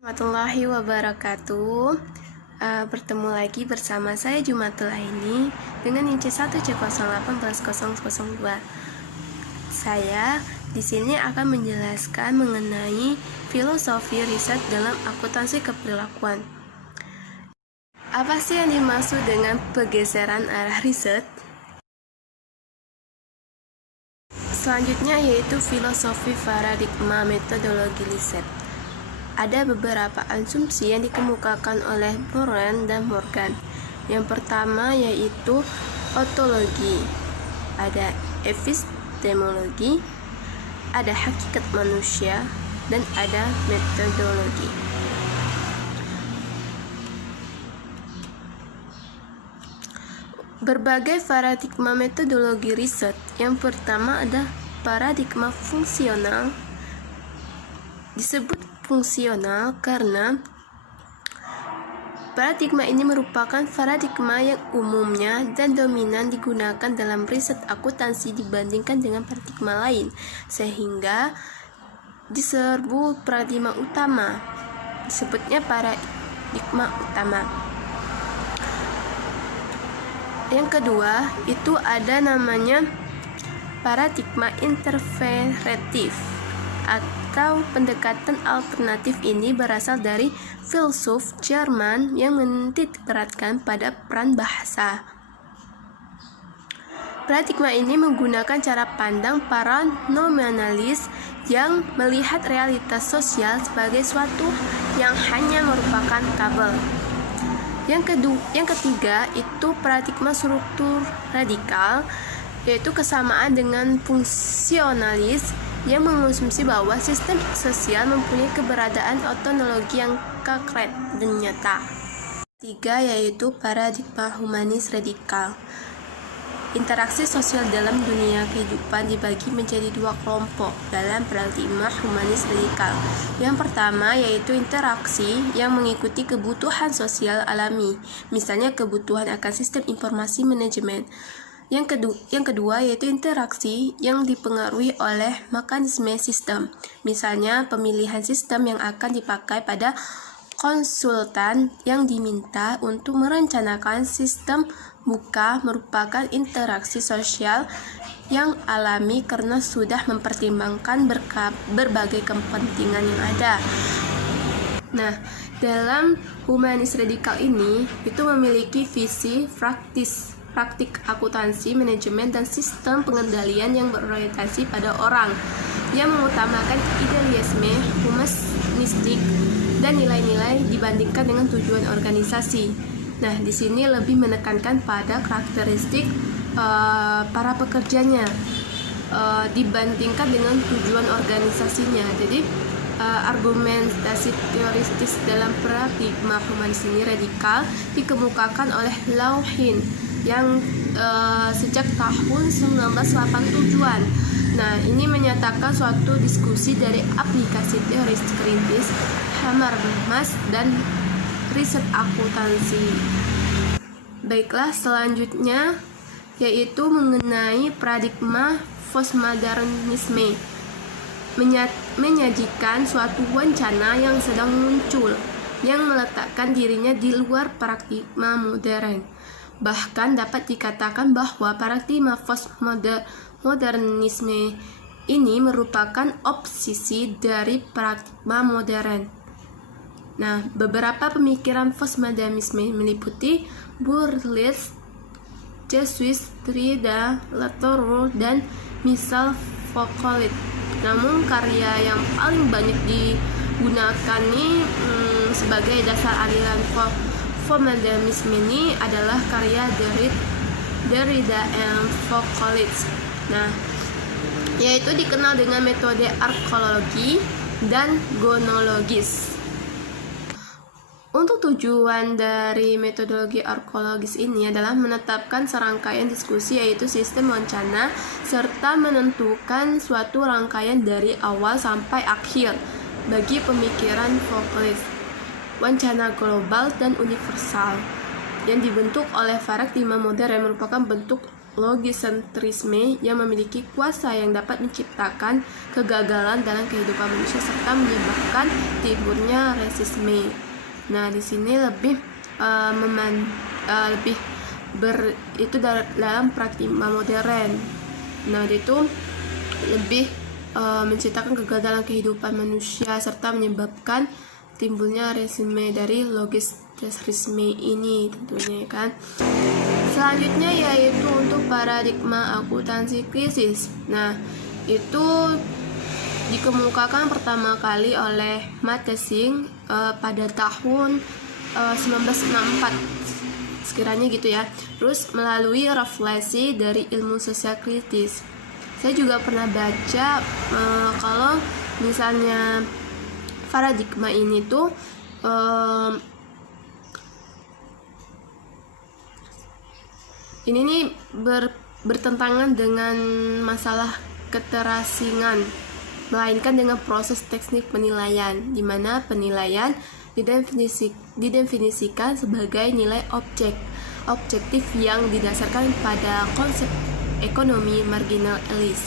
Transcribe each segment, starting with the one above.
Warahmatullahi wabarakatuh. Bertemu lagi bersama saya Jumatul Aini dengan INC 1C08110002. Saya di sini akan menjelaskan mengenai filosofi riset dalam akuntansi keperlakuan. Apa sih yang dimaksud dengan pergeseran arah riset? Selanjutnya yaitu filosofi paradigma metodologi riset. Ada beberapa asumsi yang dikemukakan oleh Moran dan Morgan. Yang pertama yaitu ontologi, ada epistemologi, ada hakikat manusia, dan ada metodologi. Berbagai paradigma metodologi riset. Yang pertama ada paradigma fungsional. Disebut fungsional karena paradigma ini merupakan paradigma yang umumnya dan dominan digunakan dalam riset akuntansi dibandingkan dengan paradigma lain, sehingga diserbu paradigma utama. Disebutnya paradigma utama. Yang kedua, itu ada namanya paradigma interpretatif atau pendekatan alternatif. Ini berasal dari filsuf Jerman yang menitikberatkan pada peran bahasa. Paradigma ini menggunakan cara pandang para nominalis yang melihat realitas sosial sebagai suatu yang hanya merupakan tabel. Yang ketiga itu paradigma struktur radikal, yaitu kesamaan dengan fungsionalis yang mengasumsi bahwa sistem sosial mempunyai keberadaan ontologi yang konkret dan nyata. Tiga yaitu paradigma humanis radikal. Interaksi sosial dalam dunia kehidupan dibagi menjadi dua kelompok dalam paradigma humanis radikal. Yang pertama yaitu interaksi yang mengikuti kebutuhan sosial alami, misalnya kebutuhan akan sistem informasi manajemen. Yang kedua yaitu interaksi yang dipengaruhi oleh mekanisme sistem, misalnya pemilihan sistem yang akan dipakai pada konsultan yang diminta untuk merencanakan sistem buka, merupakan interaksi sosial yang alami karena sudah mempertimbangkan berbagai kepentingan yang ada. Nah, dalam humanis radikal ini itu memiliki visi praktik akuntansi, manajemen, dan sistem pengendalian yang berorientasi pada orang, yang mengutamakan idealisme, humanistik, dan nilai-nilai dibandingkan dengan tujuan organisasi. Nah, di sini lebih menekankan pada karakteristik para pekerjanya dibandingkan dengan tujuan organisasinya. Jadi, argumentasi teoritis dalam paradigma humanis ini radikal dikemukakan oleh Lauhin yang sejak tahun 1987-an. Nah, ini menyatakan suatu diskusi dari aplikasi teori kritis, Habermas, dan riset akuntansi. Baiklah, selanjutnya yaitu mengenai paradigma postmodernisme, menyajikan suatu wacana yang sedang muncul yang meletakkan dirinya di luar paradigma modern. Bahkan dapat dikatakan bahwa paradigma postmodernisme ini merupakan opsisi dari paradigma modern. Nah, beberapa pemikiran postmodernisme meliputi Bourdieu, Jesuit, Derrida, Latour, dan Michel Foucault. Namun karya yang paling banyak digunakan sebagai dasar aliran postmodernisme ini adalah karya Derrida dan Foucault. Nah, yaitu dikenal dengan metode arkeologi dan gonologis. Untuk tujuan dari metodologi arkeologis ini adalah menetapkan serangkaian diskusi, yaitu sistem wacana, serta menentukan suatu rangkaian dari awal sampai akhir bagi pemikiran Foucault. Wacana global dan universal yang dibentuk oleh paradigma modern merupakan bentuk logisentrisme yang memiliki kuasa yang dapat menciptakan kegagalan dalam kehidupan manusia serta menyebabkan timbulnya rasisme. Nah, di sini lebih itu dalam pragmatisme modern. Nah, itu lebih menciptakan kegagalan kehidupan manusia serta menyebabkan timbulnya rasisme dari logisentrisme ini tentunya kan. Selanjutnya yaitu untuk paradigma akuntansi krisis. Nah, itu dikemukakan pertama kali oleh Matheson pada tahun 1964 sekiranya gitu ya. Terus melalui refleksi dari ilmu sosial kritis. Saya juga pernah baca kalau misalnya paradigma ini tuh ini nih bertentangan dengan masalah keterasingan, melainkan dengan proses teknik penilaian, di mana penilaian didefinisikan sebagai nilai objektif yang didasarkan pada konsep ekonomi marginalis.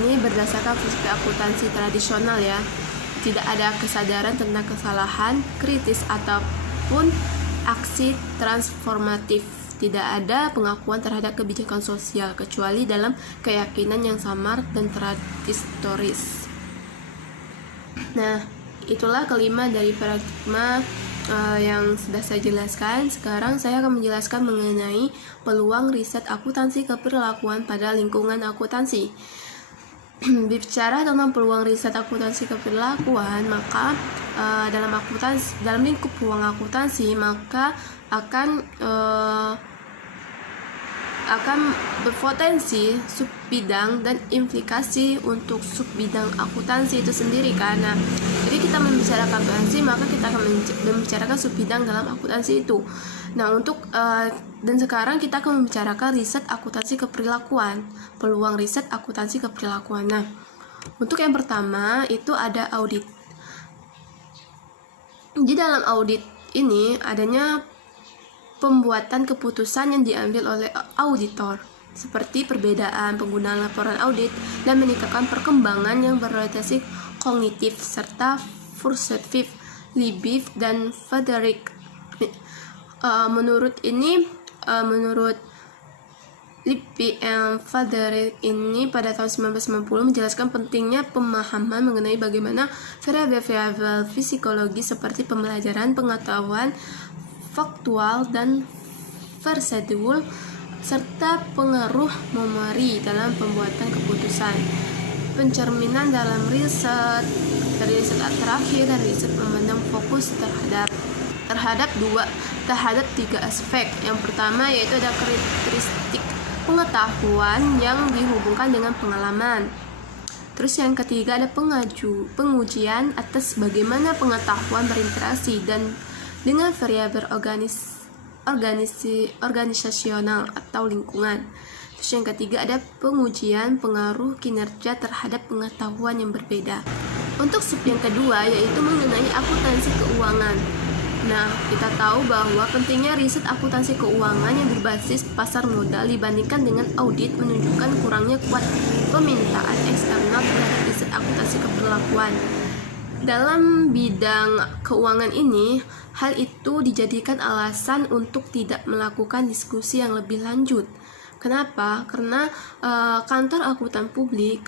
Ini berdasarkan prinsip akuntansi tradisional ya. Tidak ada kesadaran tentang kesalahan kritis ataupun aksi transformatif. Tidak ada pengakuan terhadap kebijakan sosial kecuali dalam keyakinan yang samar dan tradistoris. Nah, itulah kelima dari paradigma yang sudah saya jelaskan. Sekarang saya akan menjelaskan mengenai peluang riset akuntansi keperlakuan pada lingkungan akuntansi. Bicara tentang peluang riset akuntansi keperlakuan, maka dalam lingkup peluang akuntansi maka akan berpotensi subbidang dan implikasi untuk subbidang akuntansi itu sendiri karena jadi kita membicarakan akuntansi maka kita akan membicarakan subbidang dalam akuntansi itu. Nah, dan sekarang kita akan membicarakan riset akuntansi keperilakuan, peluang riset akuntansi keperilakuan. Nah, untuk yang pertama itu ada audit. Di dalam audit ini adanya pembuatan keputusan yang diambil oleh auditor, seperti perbedaan penggunaan laporan audit dan meningkatkan perkembangan yang berorientasi kognitif serta Fursetfield, Libby dan Frederick. Menurut Libby and Frederick ini pada tahun 1990 menjelaskan pentingnya pemahaman mengenai bagaimana variabel-variabel psikologi seperti pembelajaran, pengetahuan faktual dan prosedural serta pengaruh memori dalam pembuatan keputusan. Pencerminan dalam riset terakhir dan riset memandang fokus terhadap tiga aspek. Yang pertama yaitu ada karakteristik pengetahuan yang dihubungkan dengan pengalaman. Terus yang ketiga ada pengujian atas bagaimana pengetahuan berinteraksi dan dengan variabel organisasional atau lingkungan. Terus yang ketiga ada pengujian pengaruh kinerja terhadap pengetahuan yang berbeda. Untuk sub yang kedua yaitu mengenai akuntansi keuangan. Nah, kita tahu bahwa pentingnya riset akuntansi keuangan yang berbasis pasar modal dibandingkan dengan audit menunjukkan kurangnya kuat permintaan eksternal terhadap riset akuntansi keperlakuan. Dalam bidang keuangan ini, hal itu dijadikan alasan untuk tidak melakukan diskusi yang lebih lanjut. Kenapa? Karena kantor akuntan publik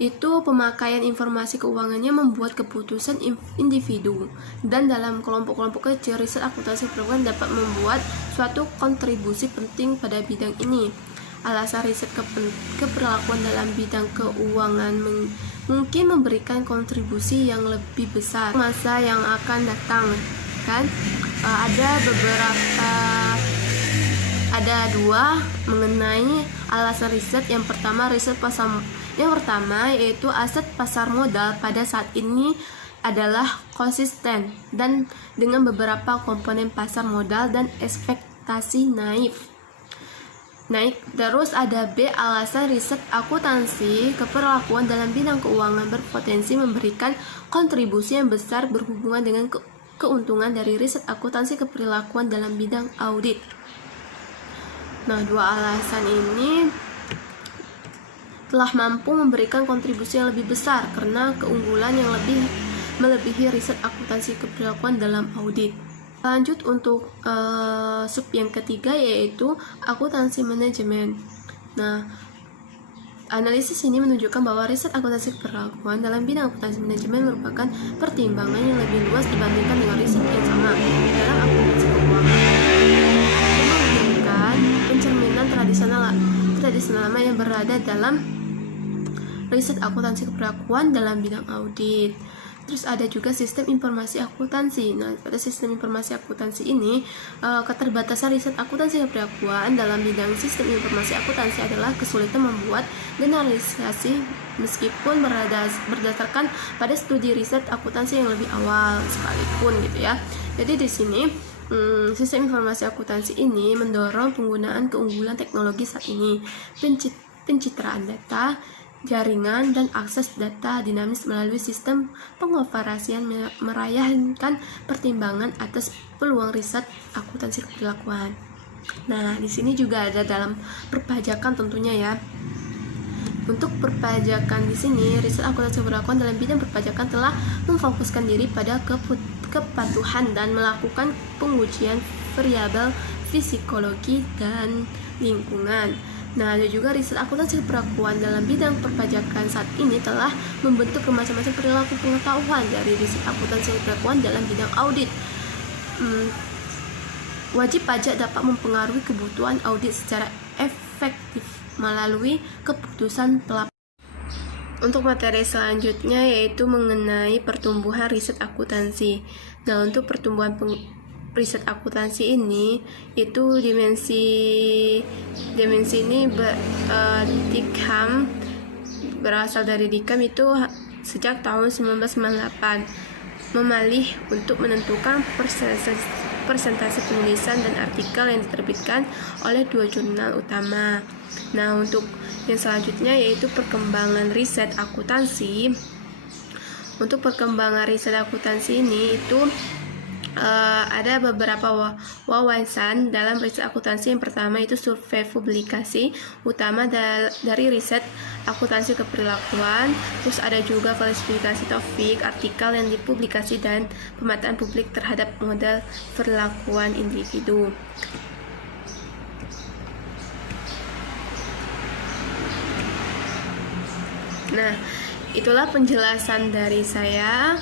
itu pemakaian informasi keuangannya membuat keputusan individu, dan dalam kelompok-kelompok kecil riset akuntansi keuangan dapat membuat suatu kontribusi penting pada bidang ini. Alasan riset keperlakuan dalam bidang keuangan mungkin memberikan kontribusi yang lebih besar masa yang akan datang kan. Ada dua mengenai alasan riset. Yang pertama yaitu aset pasar modal pada saat ini adalah konsisten dan dengan beberapa komponen pasar modal dan ekspektasi naik. Terus ada B, alasan riset akuntansi keperlakuan dalam bidang keuangan berpotensi memberikan kontribusi yang besar berhubungan dengan keuntungan dari riset akuntansi keperilakuan dalam bidang audit. Nah, dua alasan ini telah mampu memberikan kontribusi yang lebih besar karena keunggulan yang lebih melebihi riset akuntansi keberlakuan dalam audit. Lanjut untuk sub yang ketiga, yaitu akuntansi manajemen. Nah, analisis ini menunjukkan bahwa riset akuntansi keberlakuan dalam bidang akuntansi manajemen merupakan pertimbangan yang lebih luas dibandingkan dengan riset yang sama dalam akuntansi keuangan. Menunjukkan pencerminan tradisional lama yang berada dalam riset akuntansi keberlakuan dalam bidang audit. Terus ada juga sistem informasi akuntansi. Nah, pada sistem informasi akuntansi ini, keterbatasan riset akuntansi keberlakuan dalam bidang sistem informasi akuntansi adalah kesulitan membuat generalisasi meskipun berdasarkan pada studi riset akuntansi yang lebih awal sekalipun gitu ya. Jadi di sini sistem informasi akuntansi ini mendorong penggunaan keunggulan teknologi saat ini, pencitraan data, jaringan, dan akses data dinamis melalui sistem pengoperasian merayakan pertimbangan atas peluang riset akuntansi keberlakuan. Nah, di sini juga ada dalam perpajakan tentunya ya. Untuk perpajakan di sini, riset akuntansi keberlakuan dalam bidang perpajakan telah memfokuskan diri pada kepatuhan dan melakukan pengujian variabel psikologi dan lingkungan. Nah, ada juga riset akuntansi keberlakuan dalam bidang perpajakan saat ini telah membentuk bermacam-macam perilaku pengetahuan dari riset akuntansi keberlakuan dalam bidang audit. Wajib pajak dapat mempengaruhi kebutuhan audit secara efektif melalui keputusan pelaporan. Untuk materi selanjutnya yaitu mengenai pertumbuhan riset akuntansi. Nah, untuk pertumbuhan riset akuntansi ini itu dimensi ini Dikam, berasal dari Dikam itu sejak tahun 1998, memalih untuk menentukan persentase penulisan dan artikel yang diterbitkan oleh 2 jurnal utama. Nah, untuk yang selanjutnya yaitu perkembangan riset akuntansi. Untuk perkembangan riset akuntansi ini itu ada beberapa wawasan dalam riset akuntansi. Yang pertama itu survei publikasi utama dari riset akuntansi keperilakuan. Terus ada juga klasifikasi topik, artikel yang dipublikasi, dan pemetaan publik terhadap model perlakuan individu. Nah, itulah penjelasan dari saya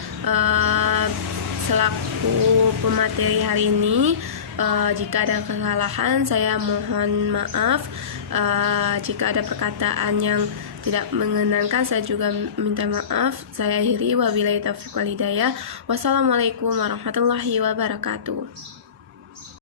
selaku pemateri hari ini. Jika ada kesalahan saya mohon maaf. Jika ada perkataan yang tidak mengenangkan saya juga minta maaf. Saya akhiri, wabillahi taufiq wal hidayah. Wassalamualaikum warahmatullahi wabarakatuh.